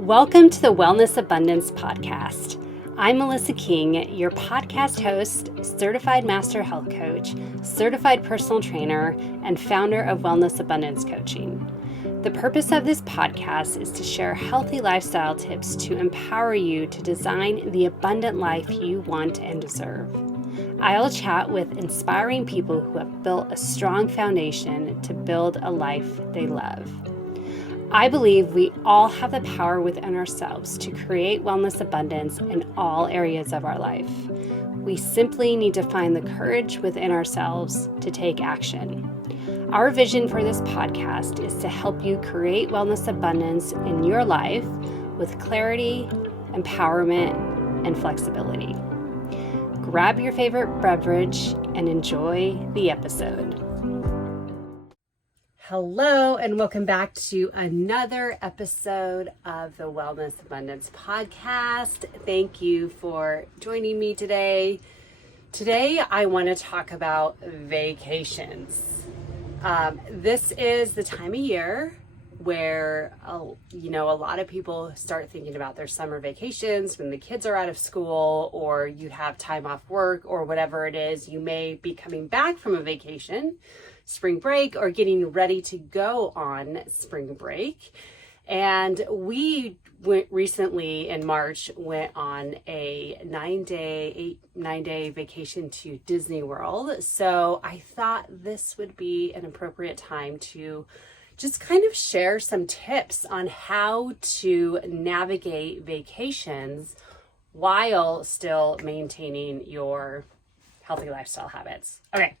Welcome to the Wellness Abundance Podcast. I'm Melissa King, your podcast host, certified master health coach, certified personal trainer, and founder of Wellness Abundance Coaching. The purpose of this podcast is to share healthy lifestyle tips to empower you to design the abundant life you want and deserve. I'll chat with inspiring people who have built a strong foundation to build a life they love. I believe we all have the power within ourselves to create wellness abundance in all areas of our life. We simply need to find the courage within ourselves to take action. Our vision for this podcast is to help you create wellness abundance in your life with clarity, empowerment, and flexibility. Grab your favorite beverage and enjoy the episode. Hello, and welcome back to another episode of the Wellness Abundance Podcast. Thank you for joining me today. Today, I want to talk about vacations. This is the time of year where, a lot of people start thinking about their summer vacations when the kids are out of school or you have time off work or whatever it is. You may be coming back from a vacation, spring break, or getting ready to go on spring break. And we recently in March went on a 9-day vacation to Disney World. So I thought this would be an appropriate time to just kind of share some tips on how to navigate vacations while still maintaining your healthy lifestyle habits. Okay,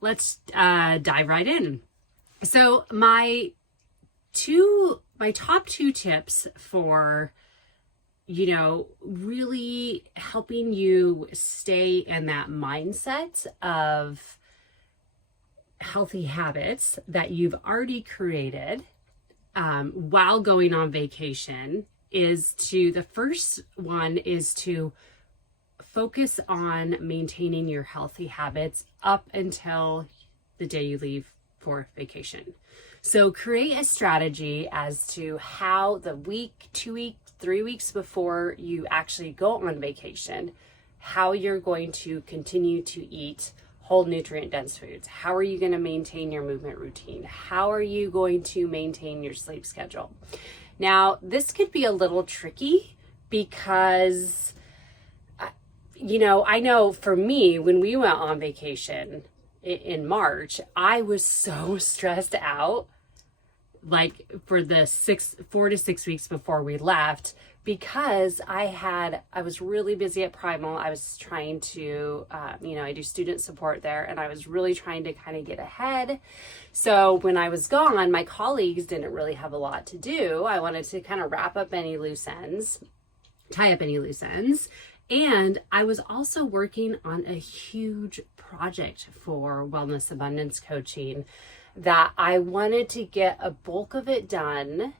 let's dive right in. So my top two tips for, really helping you stay in that mindset of healthy habits that you've already created while going on vacation the first one is to focus on maintaining your healthy habits up until the day you leave for vacation. So create a strategy as to how the week, 2 weeks, 3 weeks before you actually go on vacation, how you're going to continue to eat whole nutrient dense foods. How are you going to maintain your movement routine? How are you going to maintain your sleep schedule? Now, this could be a little tricky because, I know for me, when we went on vacation in March, I was so stressed out, like for the 4 to 6 weeks before we left, because I was really busy at Primal. I was trying to, I do student support there, and I was really trying to kind of get ahead. So when I was gone, my colleagues didn't really have a lot to do. I wanted to kind of tie up any loose ends. And I was also working on a huge project for Wellness Abundance Coaching that I wanted to get a bulk of it done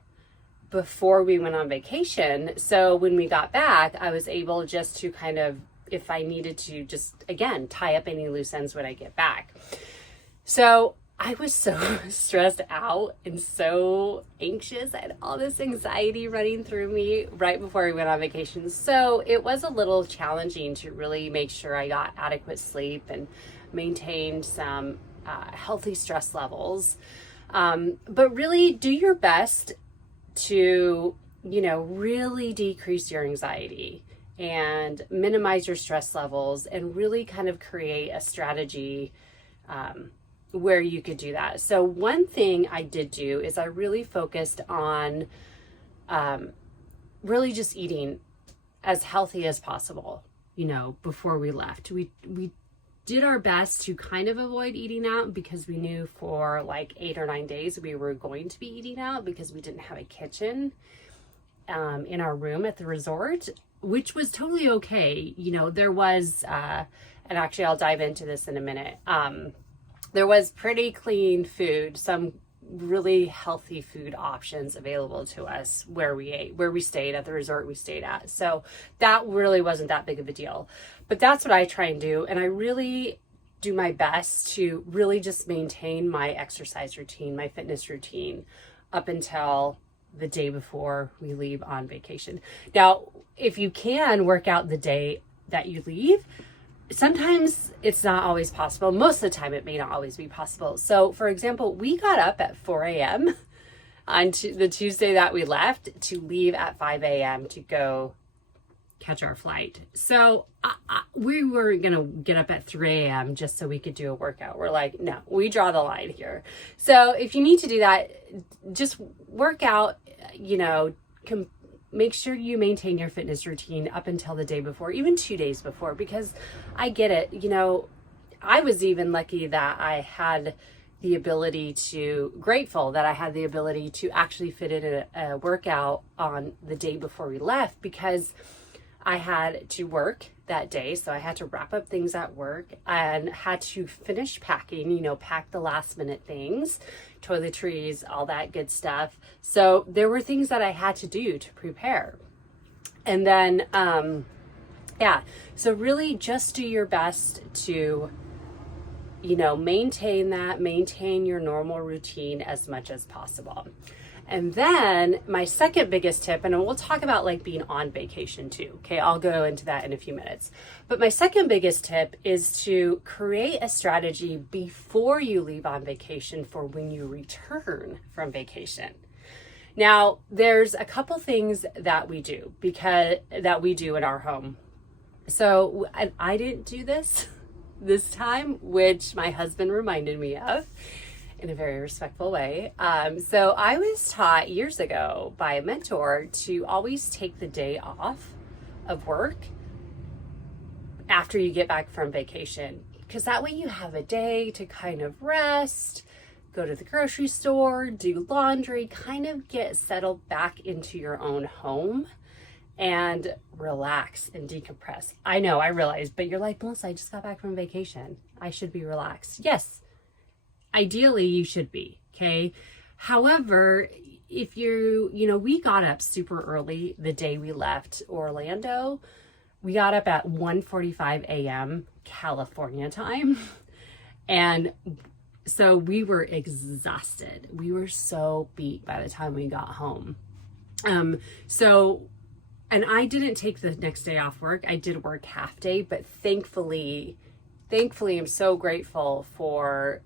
before we went on vacation. So when we got back, I was able just to kind of, if I needed to, just again, tie up any loose ends when I get back. So I was so stressed out and so anxious. I had all this anxiety running through me right before we went on vacation. So it was a little challenging to really make sure I got adequate sleep and maintained some healthy stress levels. But really do your best to, really decrease your anxiety and minimize your stress levels and really kind of create a strategy where you could do that. So one thing I did do is I really focused on really just eating as healthy as possible, before we left. We did our best to kind of avoid eating out because we knew for like 8 or 9 days we were going to be eating out because we didn't have a kitchen in our room at the resort, which was totally okay. There was, and actually I'll dive into this in a minute. There was pretty clean food, some really healthy food options available to us where we stayed at the resort we stayed at. So that really wasn't that big of a deal. But that's what I try and do. And I really do my best to really just maintain my exercise routine, my fitness routine up until the day before we leave on vacation. Now, if you can work out the day that you leave, sometimes it's not always possible. Most of the time, it may not always be possible. So, for example, we got up at 4 a.m. on the Tuesday that we left to leave at 5 a.m. to go catch our flight. So we were going to get up at 3 a.m. just so we could do a workout. We're like, no, we draw the line here. So if you need to do that, just work out, make sure you maintain your fitness routine up until the day before, even 2 days before, because I get it. I was even lucky that I had the ability grateful that I had the ability to actually fit in a workout on the day before we left, because I had to work that day. So I had to wrap up things at work and had to finish packing, pack the last minute things, toiletries, all that good stuff. So there were things that I had to do to prepare. And then, so really just do your best to, maintain your normal routine as much as possible. And then my second biggest tip, and we'll talk about like being on vacation too. Okay, I'll go into that in a few minutes. But my second biggest tip is to create a strategy before you leave on vacation for when you return from vacation. Now, there's a couple things that we do in our home. So I didn't do this time, which my husband reminded me of in a very respectful way. So I was taught years ago by a mentor to always take the day off of work after you get back from vacation, because that way you have a day to kind of rest, go to the grocery store, do laundry, kind of get settled back into your own home and relax and decompress. I know, I realize, but you're like, Melissa, I just got back from vacation. I should be relaxed. Yes, ideally you should be, okay? However, if we got up super early the day we left Orlando. We got up at 1:45 a.m. California time. And so we were exhausted. We were so beat by the time we got home. And I didn't take the next day off work. I did work half day, but thankfully, I'm so grateful for,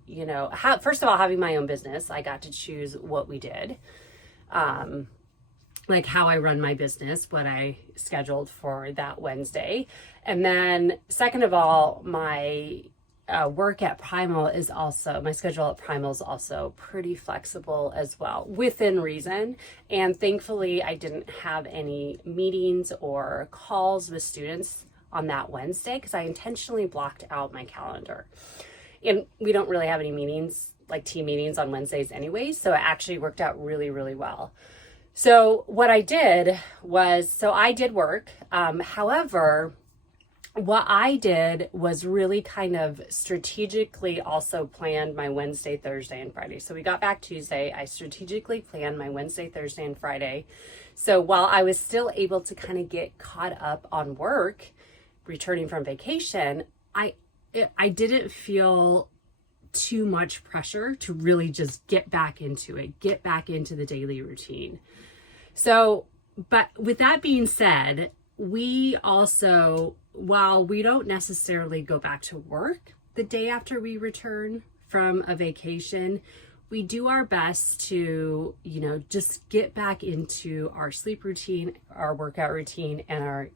first of all, having my own business. I got to choose what we did, like how I run my business, what I scheduled for that Wednesday. And then second of all, my work at Primal my schedule at Primal is also pretty flexible as well, within reason. And thankfully, I didn't have any meetings or calls with students on that Wednesday because I intentionally blocked out my calendar. And we don't really have any meetings, like team meetings on Wednesdays anyways, so it actually worked out really, really well. So what I did was, I did work. However, what I did was really kind of strategically also planned my Wednesday, Thursday, and Friday. So we got back Tuesday. I strategically planned my Wednesday, Thursday, and Friday. So while I was still able to kind of get caught up on work, returning from vacation, I didn't feel too much pressure to really just get back into the daily routine. So, but with that being said, we also, while we don't necessarily go back to work the day after we return from a vacation, we do our best to, just get back into our sleep routine, our workout routine, and our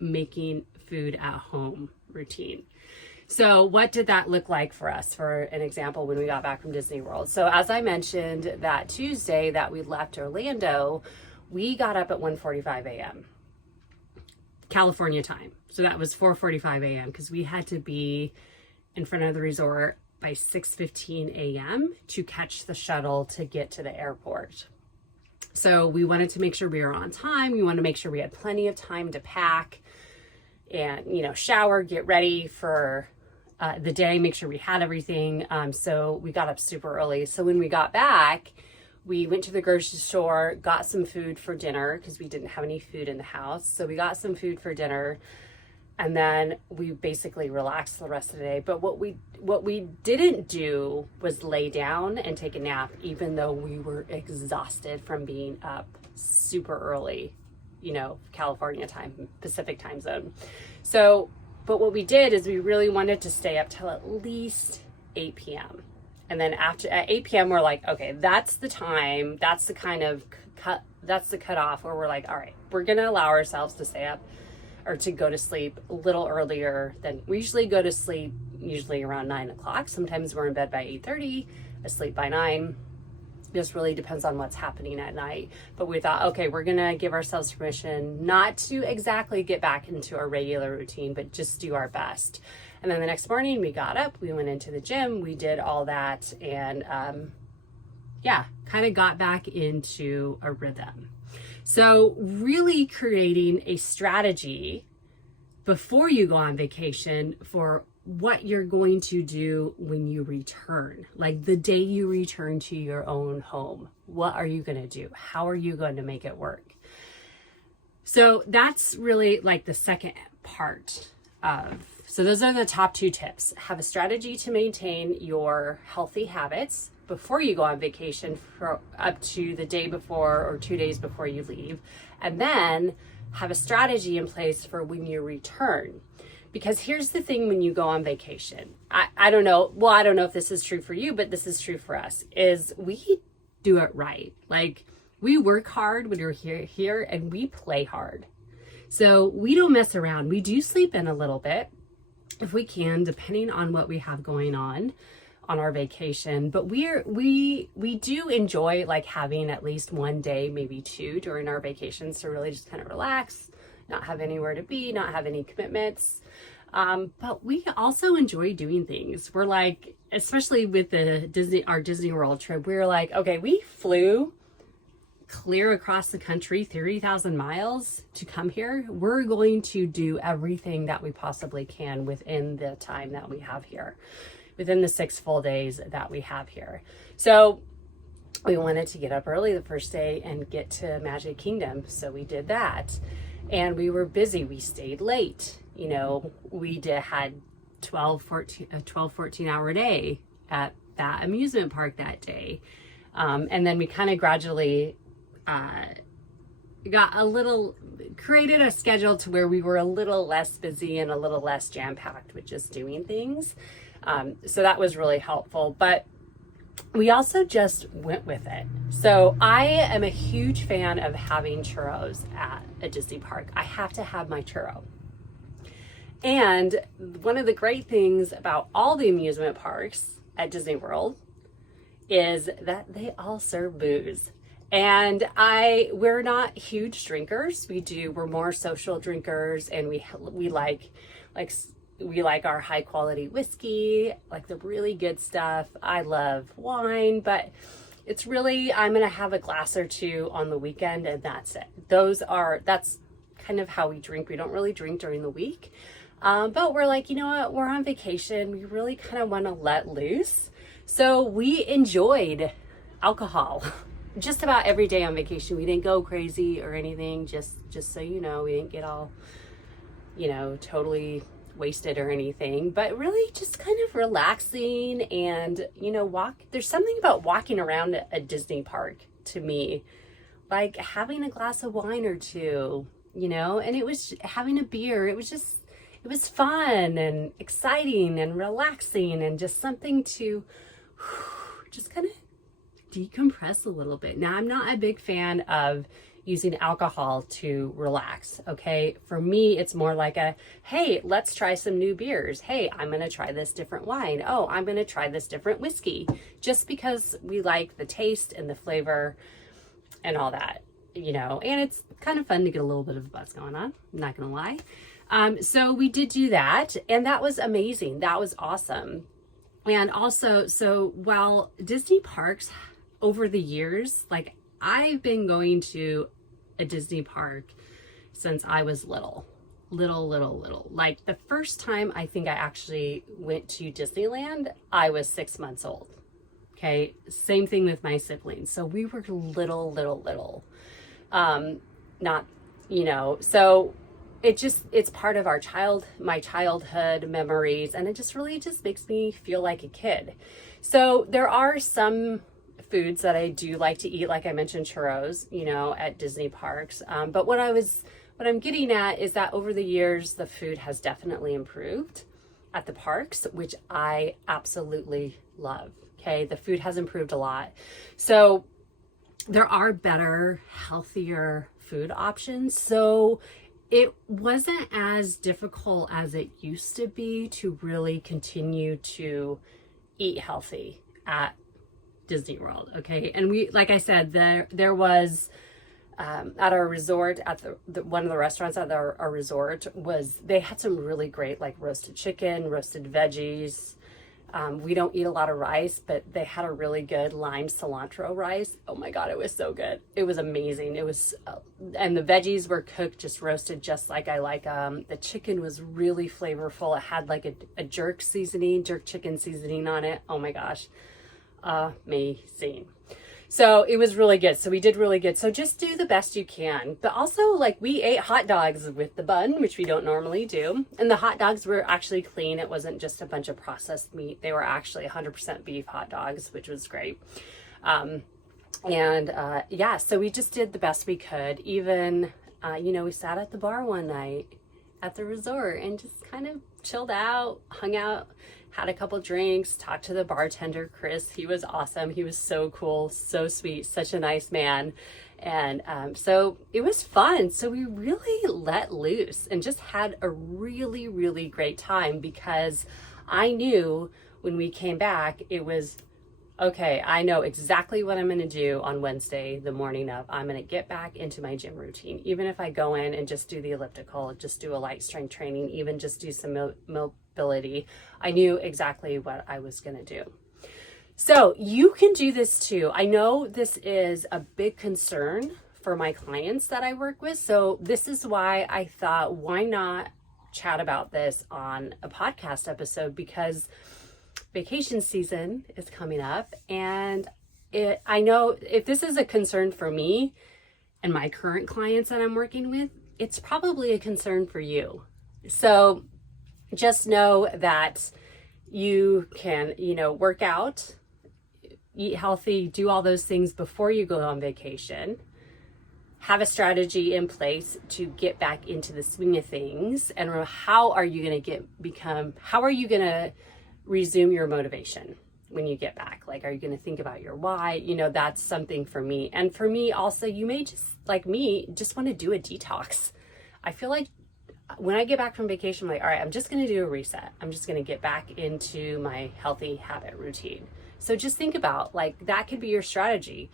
making food at home routine. So what did that look like for us? For an example, when we got back from Disney World. So as I mentioned, that Tuesday that we left Orlando, we got up at 1:45 a.m. California time. So that was 4:45 a.m. because we had to be in front of the resort by 6:15 a.m. to catch the shuttle to get to the airport. So we wanted to make sure we were on time. We wanted to make sure we had plenty of time to pack and, shower, get ready for the day, make sure we had everything. So we got up super early. So when we got back, we went to the grocery store, got some food for dinner because we didn't have any food in the house. So we got some food for dinner, And then we basically relaxed the rest of the day. But what we didn't do was lay down and take a nap, even though we were exhausted from being up super early, California time, Pacific time zone. So, but what we did is we really wanted to stay up till at least 8 p.m. And then at 8 p.m. we're like, okay, that's the time. That's the kind of that's the cutoff where we're like, all right, we're going to allow ourselves to stay up or to go to sleep a little earlier than we usually go to sleep, usually around 9 o'clock. Sometimes we're in bed by 8:30, asleep by 9. Just really depends on what's happening at night. But we thought, okay, we're going to give ourselves permission not to exactly get back into our regular routine, but just do our best. And then the next morning we got up, we went into the gym, we did all that, and kind of got back into a rhythm. So really creating a strategy before you go on vacation for what you're going to do when you return, like the day you return to your own home. What are you going to do? How are you going to make it work? So that's really like the second part of, so those are the top 2 tips. Have a strategy to maintain your healthy habits before you go on vacation for up to the day before or 2 days before you leave. And then have a strategy in place for when you return. Because here's the thing, when you go on vacation, I don't know. Well, I don't know if this is true for you, but this is true for us, is we do it right. Like, we work hard when we're here and we play hard. So we don't mess around. We do sleep in a little bit if we can, depending on what we have going on our vacation. But we do enjoy like having at least 1 day, maybe 2 during our vacations to really just kind of relax, not have anywhere to be, not have any commitments. But we also enjoy doing things. We're like, especially with our Disney World trip, we were like, okay, we flew clear across the country, 30,000 miles to come here. We're going to do everything that we possibly can within the time that we have here, within the 6 full days that we have here. So we wanted to get up early the first day and get to Magic Kingdom. So we did that. And we were busy. We stayed late. We had 14 hour day at that amusement park that day. And then we kind of gradually created a schedule to where we were a little less busy and a little less jam-packed with just doing things. So that was really helpful. But we also just went with it. So I am a huge fan of having churros at a Disney park. I have to have my churro. And one of the great things about all the amusement parks at Disney World is that they all serve booze. And we're not huge drinkers. We're more social drinkers, and we like our high quality whiskey, like the really good stuff. I love wine, but it's really, I'm going to have a glass or 2 on the weekend, and that's it. That's kind of how we drink. We don't really drink during the week. But we're like, you know what? We're on vacation. We really kind of want to let loose. So we enjoyed alcohol just about every day on vacation. We didn't go crazy or anything. Just so you know, we didn't get all, totally wasted or anything, but really just kind of relaxing and, there's something about walking around a Disney park to me, like having a glass of wine or 2, and it was having a beer. It was fun and exciting and relaxing and just something to just kind of decompress a little bit. Now, I'm not a big fan of using alcohol to relax. Okay. For me, it's more like hey, let's try some new beers. Hey, I'm going to try this different wine. Oh, I'm going to try this different whiskey, just because we like the taste and the flavor and all that, and it's kind of fun to get a little bit of a buzz going on. I'm not going to lie. So we did do that, and that was amazing. That was awesome. And also, so while Disney parks over the years, like I've been going to a Disney park since I was little. Like the first time I think I actually went to Disneyland, I was 6 months old. Okay. Same thing with my siblings. So we were little. Not, so it's part of my childhood memories, and it just really just makes me feel like a kid. So there are some foods that I do like to eat, like I mentioned, churros, at Disney parks. But what I'm getting at is that over the years, the food has definitely improved at the parks, which I absolutely love. Okay, the food has improved a lot. So there are better, healthier food options. So it wasn't as difficult as it used to be to really continue to eat healthy at Disney World. Okay. And we, like I said, there was, at our resort, at one of the restaurants at our resort, they had some really great, like, roasted chicken, roasted veggies. We don't eat a lot of rice, but they had a really good lime cilantro rice. Oh my God, it was so good. It was amazing. It was, and the veggies were cooked, just roasted, just like I like. The chicken was really flavorful. It had like a jerk chicken seasoning on it. Oh my gosh, amazing. So it was really good. So we did really good. So just do the best you can. But also, like, we ate hot dogs with the bun, which we don't normally do. And the hot dogs were actually clean. It wasn't just a bunch of processed meat. They were actually 100% beef hot dogs, which was great. Yeah, so we just did the best we could. Even, we sat at the bar one night at the resort and just kind of chilled out, hung out, had a couple drinks, talked to the bartender, Chris. He was awesome. He was so cool, so sweet, such a nice man. And so it was fun. So we really let loose and just had a really, really great time, because I knew when we came back, it was, okay, I know exactly what I'm going to do on Wednesday, the morning of. I'm going to get back into my gym routine. Even if I go in and just do the elliptical, just do a light strength training, even just do some mobility, I knew exactly what I was going to do. So you can do this too. I know this is a big concern for my clients that I work with. So this is why I thought, why not chat about this on a podcast episode? Because vacation season is coming up, and I know if this is a concern for me and my current clients that I'm working with, it's probably a concern for you. So just know that you can, work out, eat healthy, do all those things before you go on vacation. Have a strategy in place to get back into the swing of things. And how are you going to resume your motivation when you get back? Like, are you going to think about your why? That's something for me. And for me also, you may just, like me, just want to do a detox. I feel like when I get back from vacation, I'm like, all right, I'm just going to do a reset. I'm just going to get back into my healthy habit routine. So just think about, like, that could be your strategy.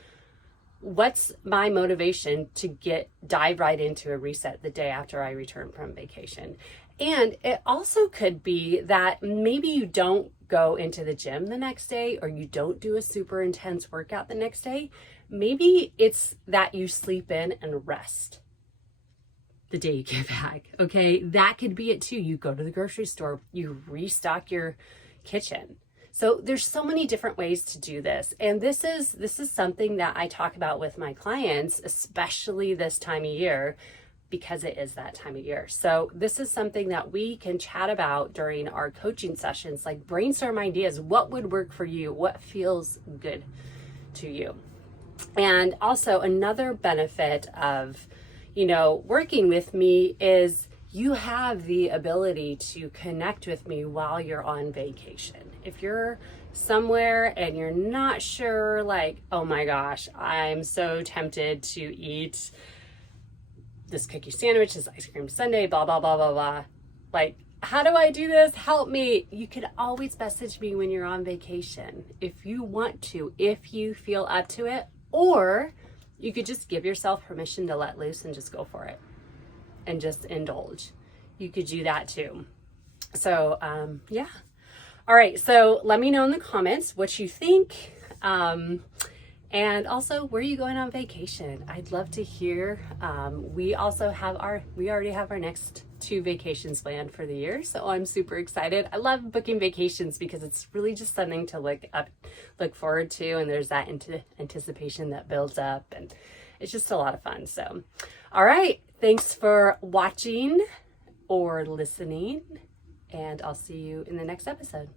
What's my motivation to dive right into a reset the day after I return from vacation? And it also could be that maybe you don't go into the gym the next day, or you don't do a super intense workout the next day. Maybe it's that you sleep in and rest the day you get back. Okay, that could be it too. You go to the grocery store, you restock your kitchen. So there's so many different ways to do this. And this is something that I talk about with my clients, especially this time of year, because it is that time of year. So this is something that we can chat about during our coaching sessions, like brainstorm ideas. What would work for you? What feels good to you? And also another benefit of, working with me is you have the ability to connect with me while you're on vacation. If you're somewhere and you're not sure, like, oh my gosh, I'm so tempted to eat this cookie sandwich, this ice cream sundae, blah, blah, blah, blah, blah. Like, how do I do this? Help me. You can always message me when you're on vacation if you want to, if you feel up to it, or you could just give yourself permission to let loose and just go for it and just indulge. You could do that too. So, yeah. All right. So let me know in the comments what you think. And also, where are you going on vacation? I'd love to hear. We already have our next 2 vacations planned for the year. So I'm super excited. I love booking vacations because it's really just something to look forward to. And there's that anticipation that builds up. it's just a lot of fun. So, all right. Thanks for watching or listening, and I'll see you in the next episode.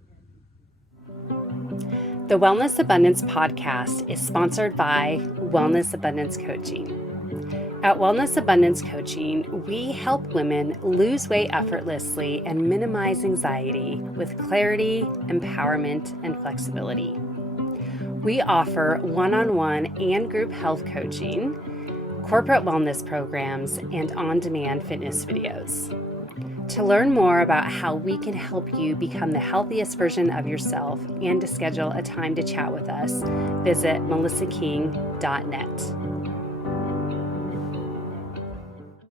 The Wellness Abundance podcast is sponsored by Wellness Abundance Coaching. At Wellness Abundance Coaching, we help women lose weight effortlessly and minimize anxiety with clarity, empowerment, and flexibility. We offer one-on-one and group health coaching, corporate wellness programs, and on-demand fitness videos. To learn more about how we can help you become the healthiest version of yourself and to schedule a time to chat with us, visit melissaking.net.